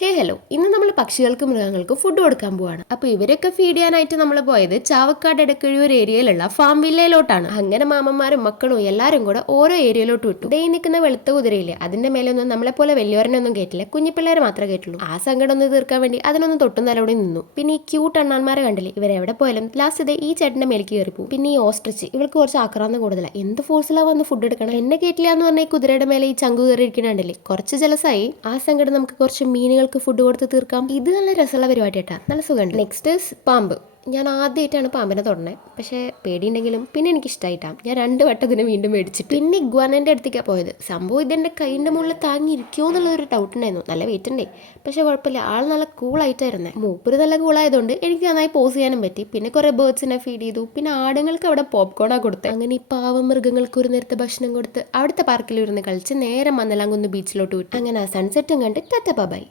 Hello, ഇന്ന് നമ്മൾ പക്ഷികൾക്കും മൃഗങ്ങൾക്കും ഫുഡ് കൊടുക്കാൻ പോവാണ്. അപ്പോൾ ഇവരൊക്കെ ഫീഡ് ചെയ്യാനായിട്ട് നമ്മൾ പോയത് ചാവക്കാട് എടക്കഴിയൂർ ഏരിയയിലുള്ള ഫാം വില്ലയിലോട്ടാണ്. അങ്ങനെ മാമന്മാരും മക്കളും എല്ലാവരും കൂടെ ഓരോ ഏരിയയിലോട്ട് വിട്ടു. ദേ നിൽക്കുന്ന വെളുത്ത കുതിരയില്ലേ, അതിന്റെ മേലൊന്നും നമ്മളെ പോലെ വലിയവരനൊന്നും കേട്ടില്ല, കുഞ്ഞു പിള്ളേരെ മാത്രമേ കേട്ടുള്ളൂ. ആ സങ്കടം ഒന്ന് തീർക്കാൻ വേണ്ടി അതിനൊന്നും തൊട്ടും തലോടെ നിന്നു. പിന്നെ ഈ ക്യൂട്ട് അണ്ണാന്മാരെ കണ്ടില്ലേ, ഇവരെവിടെ പോയാലും ലാസ്റ്റ് ഇതേ ഈ ചേട്ടന്റെ മേലേക്ക് കയറി പോകും. പിന്നെ ഈ ഓസ്ട്രിച്ച് ഇവൾക്ക് കുറച്ച് ആക്രാന്തം കൂടുതലാണ്. എന്ത് ഫോഴ്സിലാ വന്ന് ഫുഡ് എടുക്കണം, എന്നെ കേട്ടില്ല എന്ന് പറഞ്ഞാൽ ഈ കുതിരയുടെ മേലെ ഈ ചങ്കു കയറി ഇരിക്കണുണ്ടല്ലേ, കുറച്ച് ജലസായി. ആ സങ്കടം നമുക്ക് കുറച്ച് മീനുകൾ ഫുഡ് കൊടുത്ത് തീർക്കാം. ഇത് നല്ല രസമുള്ള പരിപാടി കേട്ടാ, നല്ല സുഖമുണ്ട്. നെക്സ്റ്റ് പാമ്പ്. ഞാൻ ആദ്യമായിട്ടാണ് പാമ്പിനെ തൊടണേ, പക്ഷേ പേടിയുണ്ടെങ്കിലും പിന്നെ എനിക്ക് ഇഷ്ടമായിട്ടാണ്. ഞാൻ 2 വട്ടത്തിന് വീണ്ടും മേടിച്ചിട്ട് പിന്നെ ഇഗ്വാനന്റെ അടുത്തേക്കാണ് പോയത്. സംഭവം ഇതെന്റെ കൈൻ്റെ മുകളിൽ താങ്ങിയിരിക്കുമോ എന്നുള്ളൊരു ഡൗട്ട് ഉണ്ടായിരുന്നു. നല്ല വെയിറ്റ് ഉണ്ടേ, പക്ഷെ കുഴപ്പമില്ല, ആൾ നല്ല കൂളായിട്ടായിരുന്നേ. മൂപ്പര് നല്ല കൂളായതുകൊണ്ട് എനിക്ക് നന്നായി പോസ് ചെയ്യാനും പറ്റി. പിന്നെ കുറെ ബേർഡ്സിനെ ഫീഡ് ചെയ്തു. പിന്നെ ആടുങ്ങൾക്ക് അവിടെ പോപ്കോണാ കൊടുത്തത്. അങ്ങനെ ഈ പാവം മൃഗങ്ങൾക്ക് ഒരു നേരത്തെ ഭക്ഷണം കൊടുത്ത് അവിടുത്തെ പാർക്കിൽ ഇരുന്ന് കളിച്ച് നേരെ മന്നലാംകുന്ന് ബീച്ചിലോട്ട് വിട്ടു. അങ്ങനെ സൺസെറ്റും കണ്ട് ടാറ്റ ബൈ.